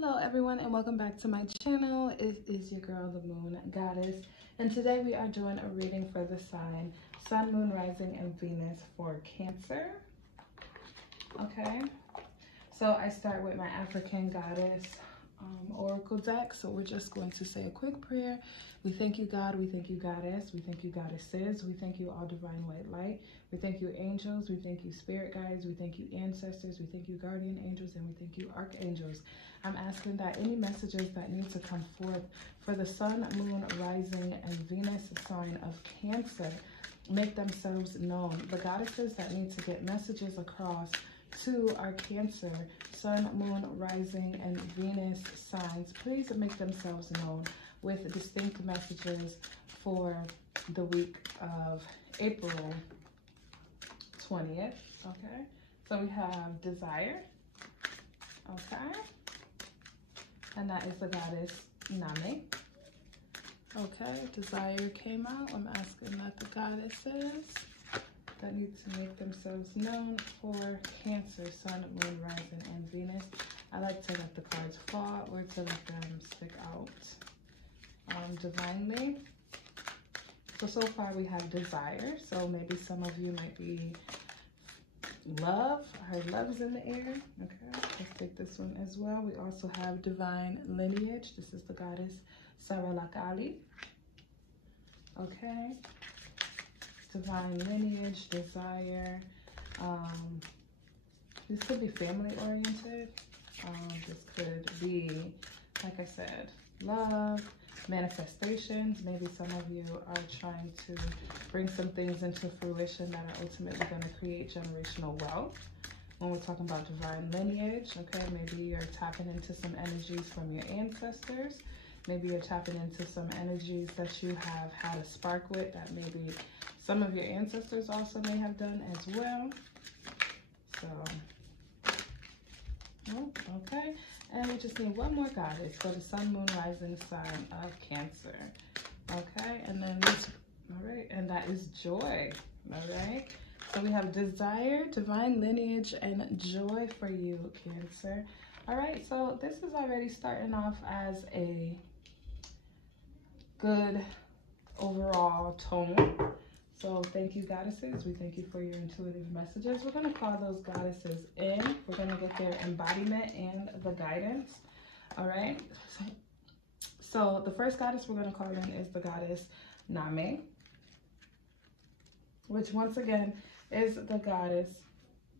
Hello everyone and welcome back to my channel. It is your girl, the Moon Goddess, and today we are doing a reading for the sign Sun, Moon, Rising, and Venus for Cancer. Okay, so I start with my African Goddess Oracle deck. So we're just going to say a quick prayer. We thank you, God. We thank you, Goddess. We thank you, Goddesses. We thank you, all divine white light. We thank you, angels. We thank you, spirit guides. We thank you, ancestors. We thank you, guardian angels. And we thank you, archangels. I'm asking that any messages that need to come forth for the Sun, Moon, Rising, and Venus sign of Cancer make themselves known. The goddesses that need to get messages across to our Cancer, Sun, Moon, Rising, and Venus signs, please make themselves known with distinct messages for the week of April 20th. Okay, so we have Desire. Okay, and that is the goddess Name. Okay, Desire came out. I'm asking that the goddesses that need to make themselves known for Cancer, Sun, Moon, Rising, and Venus. I like to let the cards fall or to let them stick out divinely. So far we have Desire. So maybe some of you might be Love. I heard love is in the air. Okay, let's take this one as well. We also have Divine Lineage. This is the goddess Saralakali. Okay, Divine Lineage, Desire. This could be family oriented. This could be, like I said, love, manifestations. Maybe some of you are trying to bring some things into fruition that are ultimately going to create generational wealth. When we're talking about divine lineage, okay, maybe you're tapping into some energies from your ancestors. Maybe you're tapping into some energies that you have had a spark with that maybe some of your ancestors also may have done as well. So, oh, okay. And we just need one more goddess for the Sun, Moon, Rising sign of Cancer. Okay, and then this, all right, and that is Joy. All right, so we have Desire, Divine Lineage, and Joy for you, Cancer. All right, so this is already starting off as a good overall tone. So thank you, goddesses. We thank you for your intuitive messages. We're going to call those goddesses in. We're going to get their embodiment and the guidance. All right. So the first goddess we're going to call in is the goddess Name, which once again is the goddess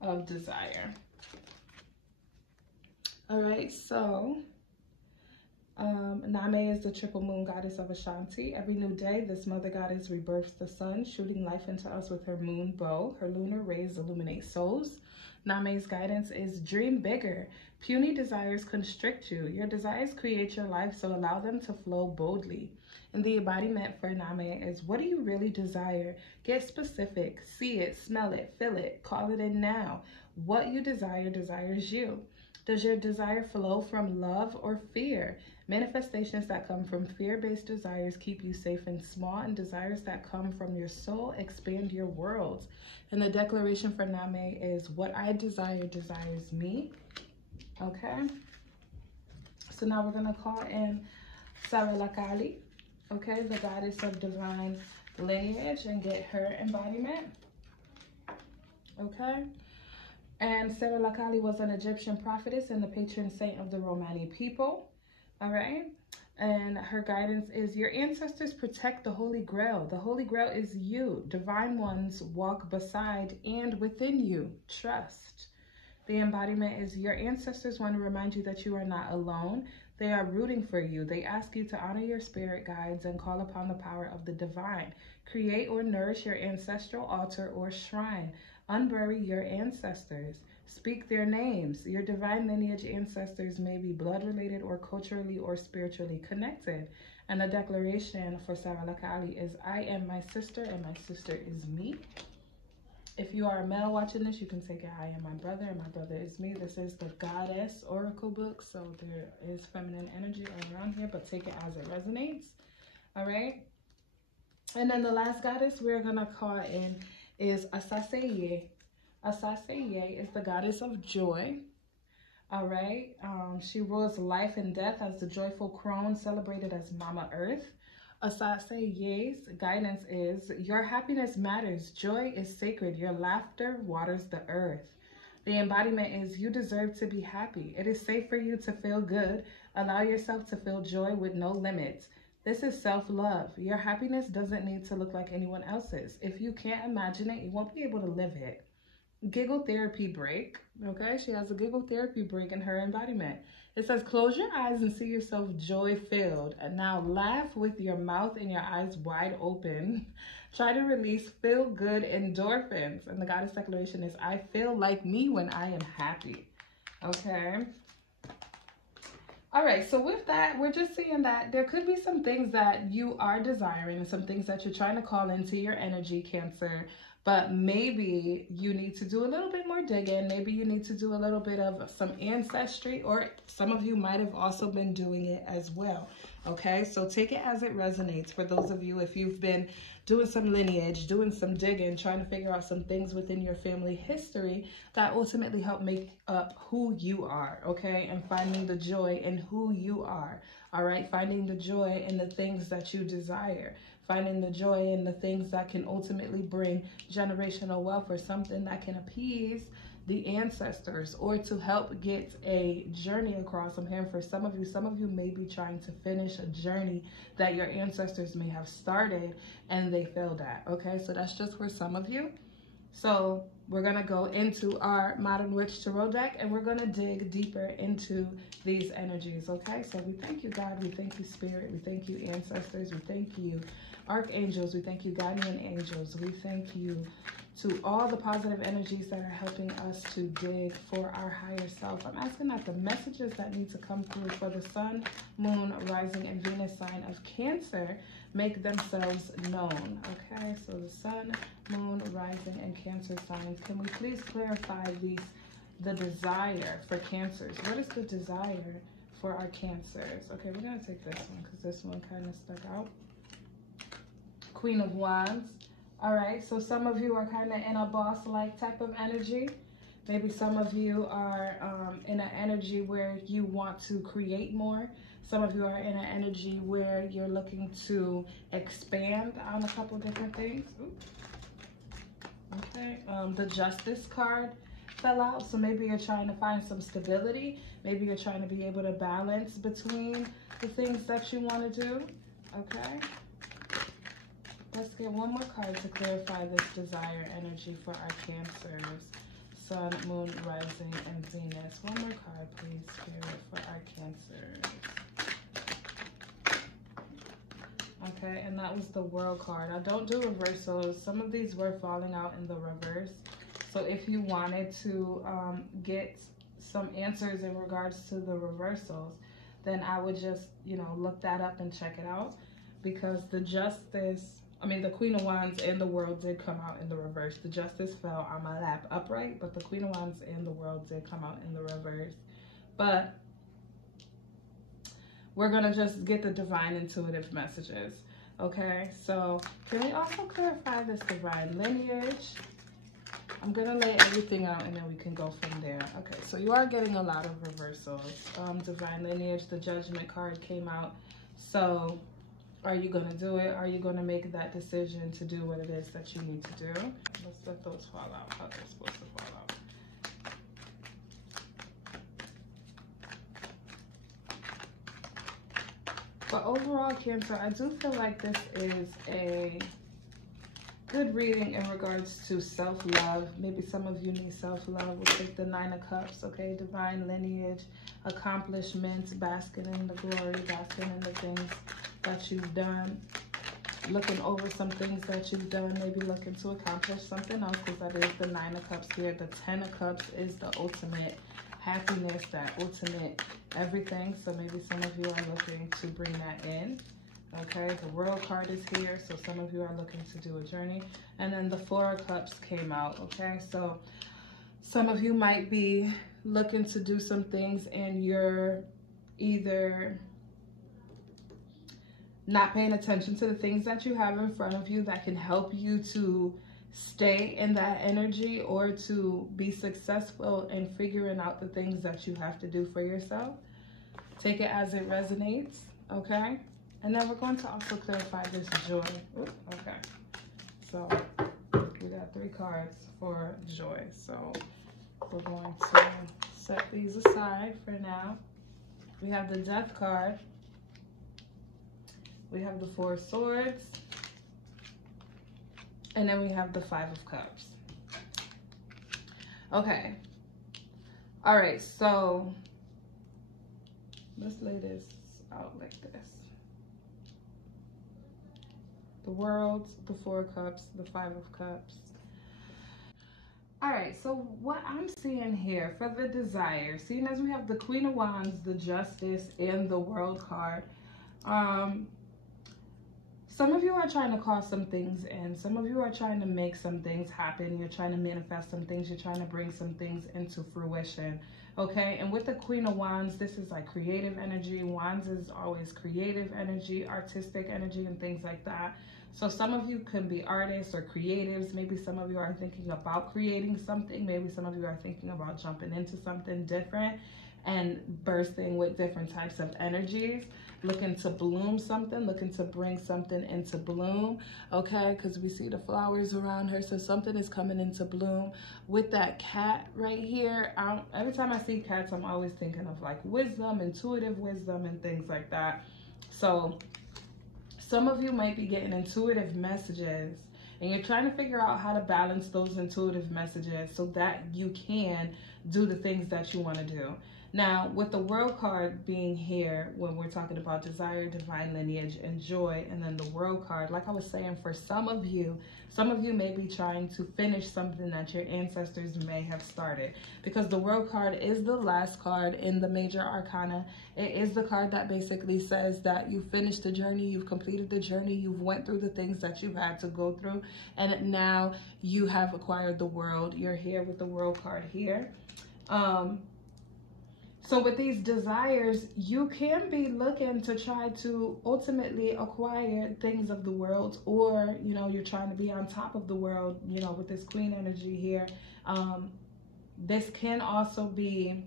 of desire. All right. So Name is the triple moon goddess of Ashanti. Every new day, this mother goddess rebirths the sun, shooting life into us with her moon bow. Her lunar rays illuminate souls. Name's guidance is dream bigger. Puny desires constrict you. Your desires create your life, so allow them to flow boldly. And the embodiment for Name is, what do you really desire? Get specific. See it, smell it, feel it. Call it in now. What you desire desires you. Does your desire flow from love or fear? Manifestations that come from fear-based desires keep you safe and small, and desires that come from your soul expand your world. And the declaration for Name is, what I desire desires me. Okay. So now we're going to call in Saralakali, okay, the goddess of divine lineage, and get her embodiment. Okay. And Saralakali was an Egyptian prophetess and the patron saint of the Romani people. All right. And her guidance is, your ancestors protect the Holy Grail. The Holy Grail is you. Divine ones walk beside and within you. Trust. The embodiment is, your ancestors want to remind you that you are not alone. They are rooting for you. They ask you to honor your spirit guides and call upon the power of the divine. Create or nourish your ancestral altar or shrine. Unbury your ancestors. Speak their names. Your divine lineage ancestors may be blood related or culturally or spiritually connected. And the declaration for Saralakali is, I am my sister and my sister is me. If you are a male watching this, you can take it, I am my brother and my brother is me. This is the Goddess Oracle book, so there is feminine energy around here, but take it as it resonates. All right. And then the last goddess we're going to call in is Asaseye. Asaseye is the goddess of joy. All right. She rules life and death as the joyful crone, celebrated as Mama Earth. Asase, yes, guidance is your happiness matters. Joy is sacred. Your laughter waters the earth. The embodiment is you deserve to be happy. It is safe for you to feel good. Allow yourself to feel joy with no limits. This is self-love. Your happiness doesn't need to look like anyone else's. If you can't imagine it, you won't be able to live it. Giggle therapy break. Okay, she has a giggle therapy break in her embodiment. It says, close your eyes and see yourself joy-filled. And now laugh with your mouth and your eyes wide open. Try to release feel-good endorphins. And the goddess declaration is, I feel like me when I am happy. Okay. All right, so with that, we're just seeing that there could be some things that you are desiring, some things that you're trying to call into your energy, Cancer, but maybe you need to do a little bit more digging. Maybe you need to do a little bit of some ancestry, or some of you might have also been doing it as well. Okay, so take it as it resonates. For those of you, if you've been doing some lineage, doing some digging, trying to figure out some things within your family history that ultimately help make up who you are, okay? And finding the joy in who you are, all right? Finding the joy in the things that you desire. Finding the joy in the things that can ultimately bring generational wealth, or something that can appease the ancestors, or to help get a journey across. I'm hearing for some of you may be trying to finish a journey that your ancestors may have started and they failed at. Okay, so that's just for some of you. So we're gonna go into our Modern Witch Tarot deck, and we're gonna dig deeper into these energies. Okay, so we thank you, God, we thank you, Spirit, we thank you, ancestors, we thank you, archangels, we thank you, guardian angels, we thank you to all the positive energies that are helping us to dig for our higher self. I'm asking that the messages that need to come through for the Sun, Moon, Rising, and Venus sign of Cancer make themselves known. Okay, so the Sun, Moon, Rising, and Cancer signs. Can we please clarify the desire for Cancers? What is the desire for our Cancers? Okay, we're gonna take this one because this one kind of stuck out. Queen of Wands. All right, so some of you are kind of in a boss-like type of energy. Maybe some of you are in an energy where you want to create more. Some of you are in an energy where you're looking to expand on a couple different things. Ooh. Okay, the Justice card fell out, so maybe you're trying to find some stability. Maybe you're trying to be able to balance between the things that you want to do. Okay. Let's get one more card to clarify this desire energy for our Cancers. Sun, Moon, Rising, and Venus. One more card, please, Spirit, for our Cancers. Okay, and that was the World card. I don't do reversals. Some of these were falling out in the reverse. So if you wanted to get some answers in regards to the reversals, then I would just, look that up and check it out. Because the Queen of Wands and the World did come out in the reverse. The Justice fell on my lap upright, but the Queen of Wands and the World did come out in the reverse. But we're going to just get the divine intuitive messages. Okay, so can we also clarify this divine lineage? I'm going to lay everything out and then we can go from there. Okay, so you are getting a lot of reversals. Divine lineage, the Judgment card came out. So are you going to do it? Are you going to make that decision to do what it is that you need to do? Let's let those fall out how they're supposed to fall out. But overall, Cancer, I do feel like this is a good reading in regards to self-love. Maybe some of you need self-love. We'll take the Nine of Cups, okay? Divine lineage, accomplishments, basking in the glory, basking in the things that you've done, looking over some things that you've done, maybe looking to accomplish something else, because that is the Nine of Cups here. The Ten of Cups is the ultimate happiness, that ultimate everything. So maybe some of you are looking to bring that in. Okay, the World card is here, so some of you are looking to do a journey. And then the Four of Cups came out, okay? So some of you might be looking to do some things and you're either not paying attention to the things that you have in front of you that can help you to stay in that energy or to be successful in figuring out the things that you have to do for yourself. Take it as it resonates, okay? And then we're going to also clarify this joy. Ooh, okay. So we got 3 cards for joy. So we're going to set these aside for now. We have the Death card. We have the 4 Swords. And then we have the 5 of Cups. Okay. All right, so let's lay this out like this. The World, the 4 Cups, the 5 of Cups. All right, so what I'm seeing here for the desire, seeing as we have the Queen of Wands, the Justice, and the World card, some of you are trying to call some things in. Some of you are trying to make some things happen. You're trying to manifest some things. You're trying to bring some things into fruition. Okay, and with the Queen of Wands, this is like creative energy. Wands is always creative energy, artistic energy, and things like that. So some of you can be artists or creatives. Maybe some of you are thinking about creating something. Maybe some of you are thinking about jumping into something different and bursting with different types of energies, looking to bloom something, looking to bring something into bloom, okay? Because we see the flowers around her, so something is coming into bloom. With that cat right here, every time I see cats, I'm always thinking of like wisdom, intuitive wisdom, and things like that. So some of you might be getting intuitive messages, and you're trying to figure out how to balance those intuitive messages so that you can do the things that you want to do. Now, with the World card being here, when we're talking about desire, divine lineage, and joy, and then the World card, like I was saying, for some of you may be trying to finish something that your ancestors may have started, because the World card is the last card in the major arcana. It is the card that basically says that you finished the journey, you've completed the journey, you've went through the things that you've had to go through, and now you have acquired the world. You're here with the World card here. So with these desires, you can be looking to try to ultimately acquire things of the world, or, you know, you're trying to be on top of the world, you know, with this Queen energy here. This can also be,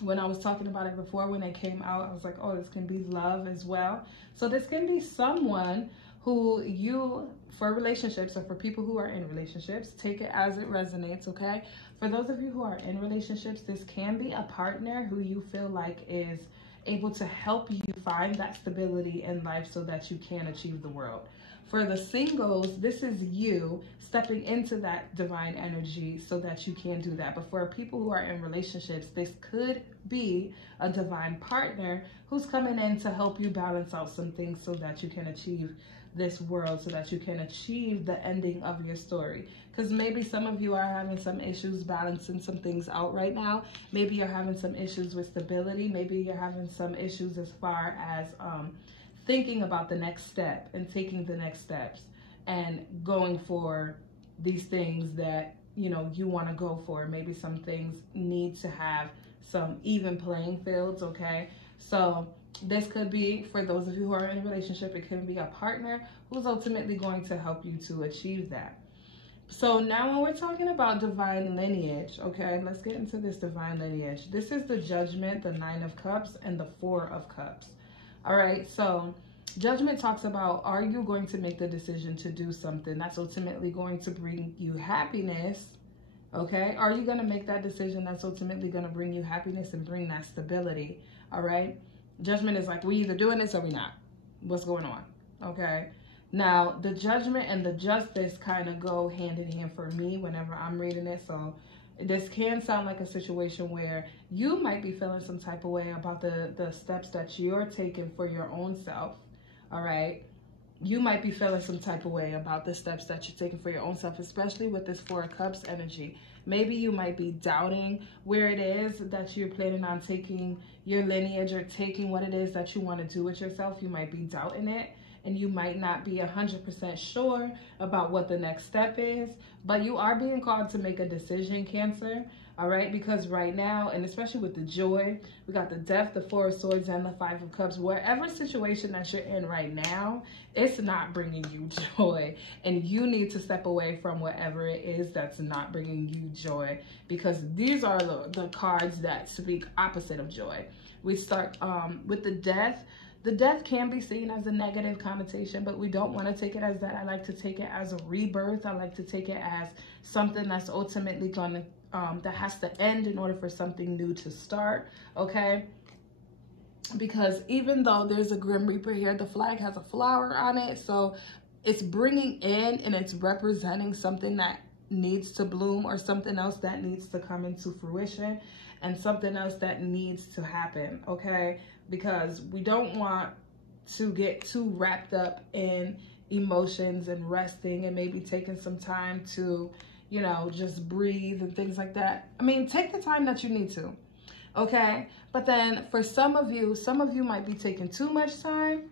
when I was talking about it before, when it came out, I was like, oh, this can be love as well. So this can be someone who you, for relationships or for people who are in relationships, take it as it resonates, okay? For those of you who are in relationships, this can be a partner who you feel like is able to help you find that stability in life so that you can achieve the world. For the singles, this is you stepping into that divine energy so that you can do that. But for people who are in relationships, this could be a divine partner who's coming in to help you balance out some things so that you can achieve this world, so that you can achieve the ending of your story. Because maybe some of you are having some issues balancing some things out right now. Maybe you're having some issues with stability. Maybe you're having some issues as far as thinking about the next step and taking the next steps and going for these things that, you know, you want to go for. Maybe some things need to have some even playing fields, okay? So this could be, for those of you who are in a relationship, it could be a partner who's ultimately going to help you to achieve that. So now when we're talking about divine lineage, okay, let's get into this divine lineage. This is the Judgment, the 9 of Cups, and the 4 of Cups. All right, so Judgment talks about, are you going to make the decision to do something that's ultimately going to bring you happiness? Okay, are you going to make that decision that's ultimately going to bring you happiness and bring that stability? All right, Judgment is like, we either doing this or we not. What's going on? Okay, now the Judgment and the Justice kind of go hand in hand for me whenever I'm reading it. So this can sound like a situation where you might be feeling some type of way about the steps that you're taking for your own self. All right, you might be feeling some type of way about the steps that you're taking for your own self, especially with this 4 of Cups energy. Maybe you might be doubting where it is that you're planning on taking your lineage or taking what it is that you want to do with yourself. You might be doubting it, and you might not be 100% sure about what the next step is, but you are being called to make a decision, Cancer. All right, because right now, and especially with the joy, we got the Death, the Four of Swords, and the Five of Cups. Wherever situation that you're in right now, it's not bringing you joy, and you need to step away from whatever it is that's not bringing you joy, because these are the cards that speak opposite of joy. We start with the Death. The Death can be seen as a negative connotation, but we don't want to take it as that. I like to take it as a rebirth. I like to take it as something that's ultimately going to that has to end in order for something new to start, okay? Because even though there's a Grim Reaper here, the flag has a flower on it, so it's bringing in and it's representing something that needs to bloom, or something else that needs to come into fruition, and something else that needs to happen, okay? Because we don't want to get too wrapped up in emotions and resting and maybe taking some time to, you know, just breathe and things like that. I mean, take the time that you need to, okay? But then for some of you might be taking too much time.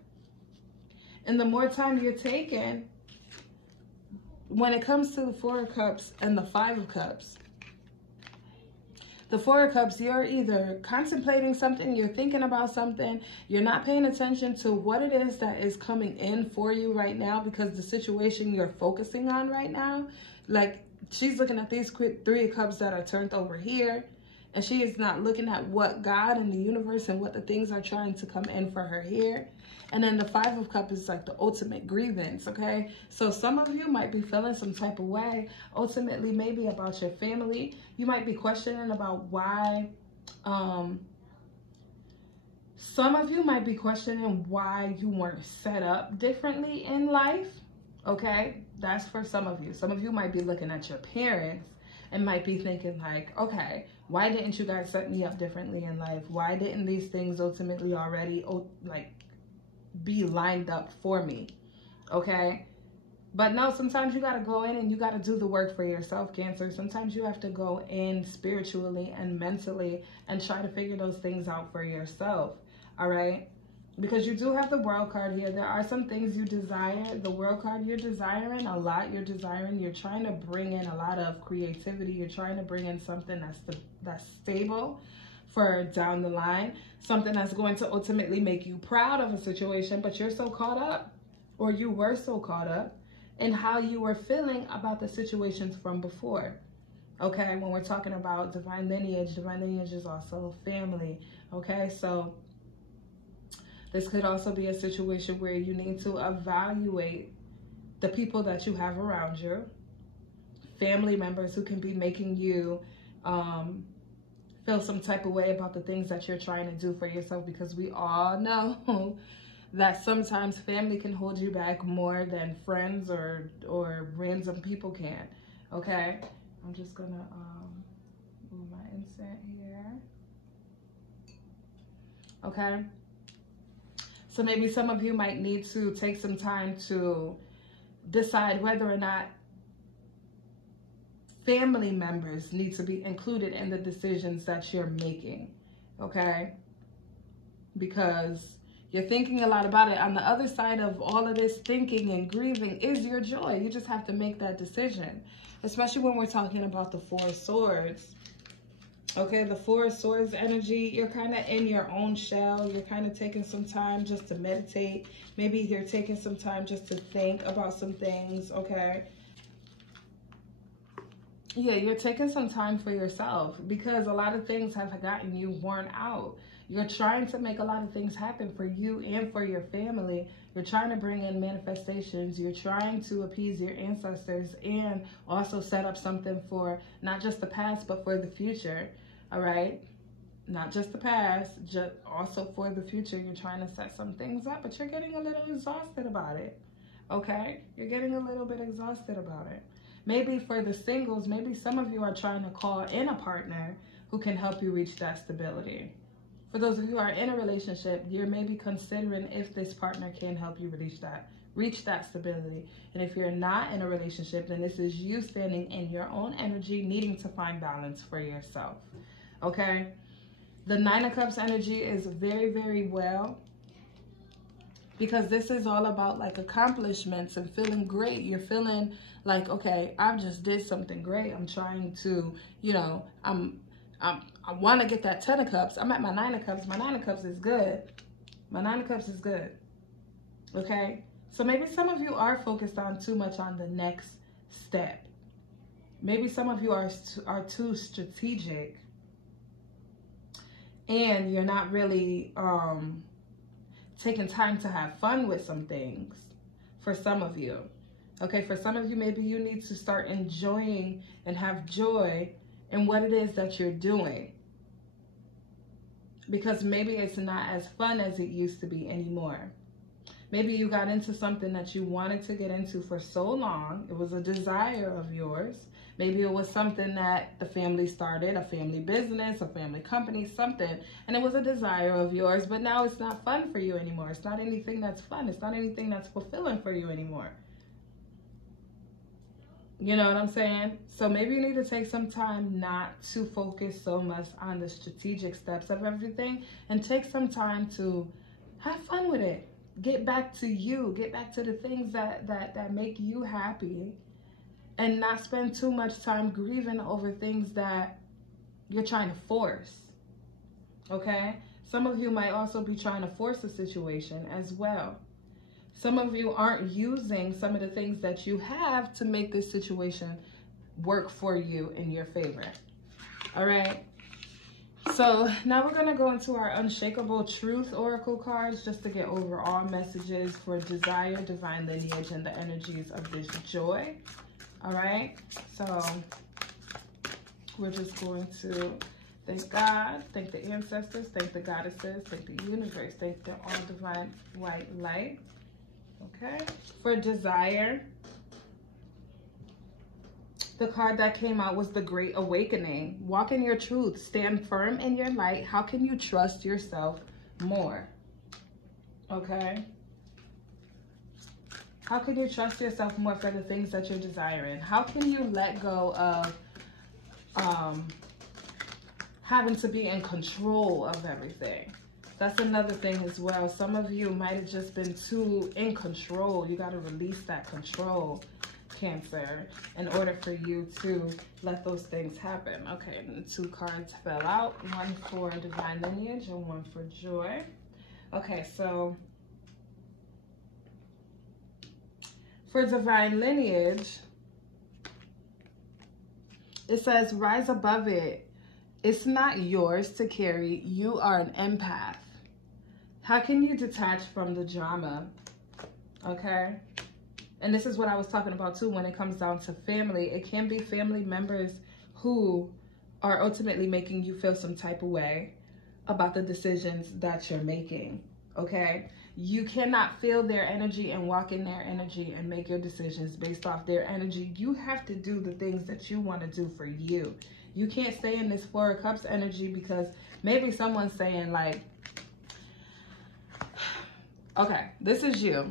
And the more time you're taking, when it comes to the Four of Cups and the Five of Cups, the Four of Cups, you're either contemplating something, you're thinking about something, you're not paying attention to what it is that is coming in for you right now, because the situation you're focusing on right now, like, she's looking at these Three of Cups that are turned over here, and she is not looking at what God and the universe and what the things are trying to come in for her here. And then the Five of Cups is like the ultimate grievance, okay? So some of you might be feeling some type of way, ultimately maybe about your family. You might be questioning about why, some of you might be questioning why you weren't set up differently in life, okay? That's for some of you. Some of you might be looking at your parents and might be thinking like, okay, why didn't you guys set me up differently in life? Why didn't these things ultimately already like be lined up for me? Okay? But no, sometimes you got to go in and you got to do the work for yourself, Cancer. Sometimes you have to go in spiritually and mentally and try to figure those things out for yourself. All right? Because you do have the World card here. There are some things you desire. The World card, you're desiring a lot. You're trying to bring in a lot of creativity. You're trying to bring in something that's stable for down the line. Something that's going to ultimately make you proud of a situation. But you're so caught up, or you were so caught up in how you were feeling about the situations from before. Okay, when we're talking about divine lineage is also family. Okay, so this could also be a situation where you need to evaluate the people that you have around you, family members who can be making you feel some type of way about the things that you're trying to do for yourself, because we all know that sometimes family can hold you back more than friends or random people can, okay? I'm just gonna move my incense here, okay? So maybe some of you might need to take some time to decide whether or not family members need to be included in the decisions that you're making, okay? Because you're thinking a lot about it. On the other side of all of this thinking and grieving is your joy. You just have to make that decision, especially when we're talking about the Four of Swords. Okay, the Four of Swords energy, you're kind of in your own shell. You're kind of taking some time just to meditate. Maybe you're taking some time just to think about some things, okay? Yeah, you're taking some time for yourself, because a lot of things have gotten you worn out. You're trying to make a lot of things happen for you and for your family. You're trying to bring in manifestations. You're trying to appease your ancestors and also set up something for not just the past, but for the future. All right? Not just the past, just also for the future. You're trying to set some things up, but you're getting a little exhausted about it. Okay? You're getting a little bit exhausted about it. Maybe for the singles, maybe some of you are trying to call in a partner who can help you reach that stability. For those of you who are in a relationship, you're maybe considering if this partner can help you reach that stability. And if you're not in a relationship, then this is you standing in your own energy, needing to find balance for yourself. Okay? The Nine of Cups energy is very, very well. Because this is all about like accomplishments and feeling great. You're feeling like, okay, I just did something great. I'm trying to, you know, I want to get that 10 of cups. I'm at my 9 of cups. My 9 of cups is good. My 9 of cups is good. Okay? So maybe some of you are focused on too much on the next step. Maybe some of you are too strategic. And you're not really taking time to have fun with some things for some of you. Okay, for some of you, maybe you need to start enjoying and have joy in what it is that you're doing. Because maybe it's not as fun as it used to be anymore. Maybe you got into something that you wanted to get into for so long. It was a desire of yours. Maybe it was something that the family started, a family business, a family company, something. And it was a desire of yours, but now it's not fun for you anymore. It's not anything that's fun. It's not anything that's fulfilling for you anymore. You know what I'm saying? So maybe you need to take some time not to focus so much on the strategic steps of everything and take some time to have fun with it. Get back to you. Get back to the things that make you happy. And not spend too much time grieving over things that you're trying to force. Okay? Some of you might also be trying to force a situation as well. Some of you aren't using some of the things that you have to make this situation work for you in your favor. All right? So now we're going to go into our Unshakable Truth Oracle cards just to get overall messages for desire, divine lineage, and the energies of this joy. All right, so we're just going to thank God, thank the ancestors, thank the goddesses, thank the universe, thank the all divine white light. Okay, for desire, the card that came out was the Great Awakening. Walk in your truth, stand firm in your light. How can you trust yourself more? Okay. How can you trust yourself more for the things that you're desiring? How can you let go of having to be in control of everything? That's another thing as well. Some of you might have just been too in control. You got to release that control, Cancer, in order for you to let those things happen. Okay, and the 2 cards fell out. One for divine lineage and one for joy. Okay, so for divine lineage, it says, rise above it. It's not yours to carry. You are an empath. How can you detach from the drama? Okay? And this is what I was talking about too when it comes down to family. It can be family members who are ultimately making you feel some type of way about the decisions that you're making. Okay? You cannot feel their energy and walk in their energy and make your decisions based off their energy. You have to do the things that you want to do for you. You can't stay in this 4 of Cups energy because maybe someone's saying like, okay, this is you.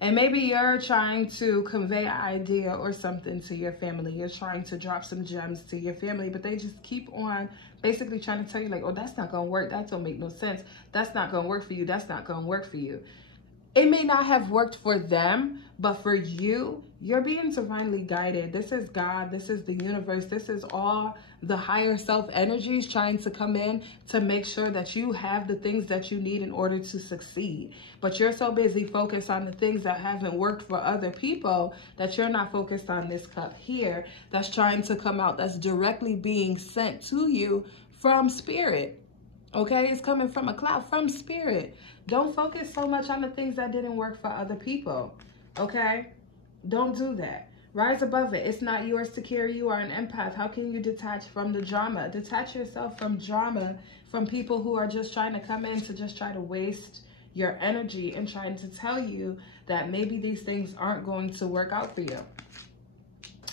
And maybe you're trying to convey an idea or something to your family. You're trying to drop some gems to your family, but they just keep on basically trying to tell you like, oh, that's not going to work. That don't make no sense. That's not going to work for you. That's not going to work for you. It may not have worked for them, but for you, you're being divinely guided. This is God. This is the universe. This is all the higher self energies trying to come in to make sure that you have the things that you need in order to succeed. But you're so busy focused on the things that haven't worked for other people that you're not focused on this cup here that's trying to come out, that's directly being sent to you from spirit. Okay, it's coming from a cloud, from spirit. Don't focus so much on the things that didn't work for other people. Okay, don't do that. Rise above it. It's not yours to carry. You are an empath. How can you detach from the drama? Detach yourself from drama, from people who are just trying to come in to just try to waste your energy and trying to tell you that maybe these things aren't going to work out for you.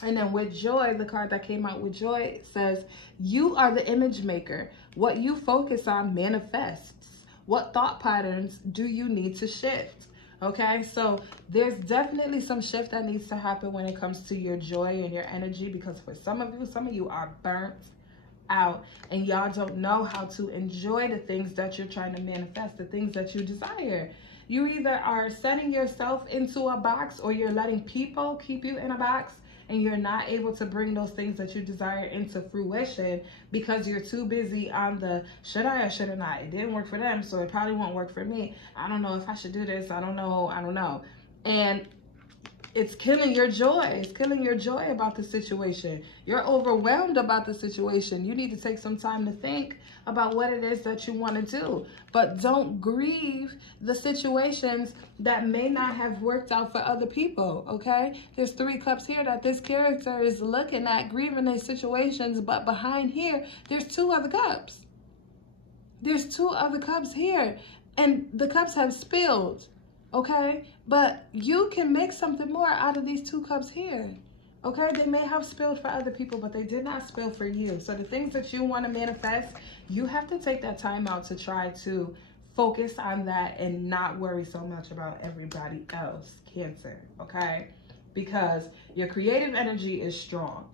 And then with joy, the card that came out with joy says, you are the image maker. What you focus on manifests. What thought patterns do you need to shift? Okay, so there's definitely some shift that needs to happen when it comes to your joy and your energy, because for some of you are burnt out and y'all don't know how to enjoy the things that you're trying to manifest, the things that you desire. You either are setting yourself into a box, or you're letting people keep you in a box, and you're not able to bring those things that you desire into fruition because you're too busy on the should I or should I not. It didn't work for them, so it probably won't work for me. I don't know if I should do this. I don't know. And it's killing your joy. It's killing your joy about the situation. You're overwhelmed about the situation. You need to take some time to think about what it is that you want to do. But don't grieve the situations that may not have worked out for other people, okay? There's 3 cups here that this character is looking at, grieving these situations, but behind here, there's 2 other cups. There's 2 other cups here, and the cups have spilled. Okay, but you can make something more out of these 2 cups here. Okay, they may have spilled for other people, but they did not spill for you. So the things that you want to manifest, you have to take that time out to try to focus on that and not worry so much about everybody else, Cancer, okay? Because your creative energy is strong.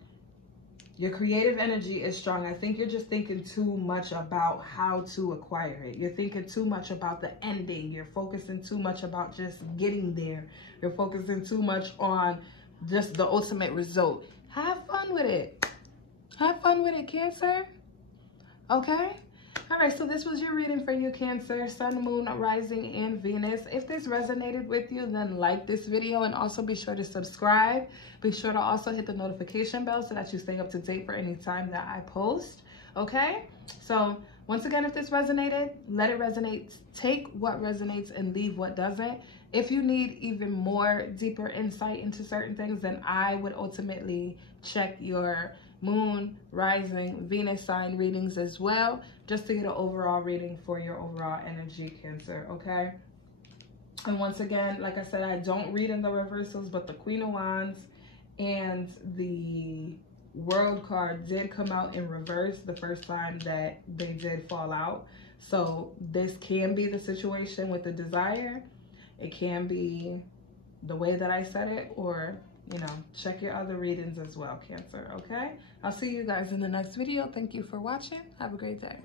Your creative energy is strong. I think you're just thinking too much about how to acquire it. You're thinking too much about the ending. You're focusing too much about just getting there. You're focusing too much on just the ultimate result. Have fun with it. Have fun with it, Cancer. Okay? All right, so this was your reading for you, Cancer, Sun, Moon, Rising, and Venus. If this resonated with you, then like this video, and also be sure to subscribe. Be sure to also hit the notification bell so that you stay up to date for any time that I post, okay? So once again, if this resonated, let it resonate. Take what resonates and leave what doesn't. If you need even more deeper insight into certain things, then I would ultimately check your Moon, Rising, Venus sign readings as well, just to get an overall reading for your overall energy, Cancer, okay? And once again, like I said, I don't read in the reversals, but the Queen of Wands and the World card did come out in reverse the first time that they did fall out. So this can be the situation with the desire. It can be the way that I said it, or you know, check your other readings as well, Cancer, okay? I'll see you guys in the next video. Thank you for watching. Have a great day.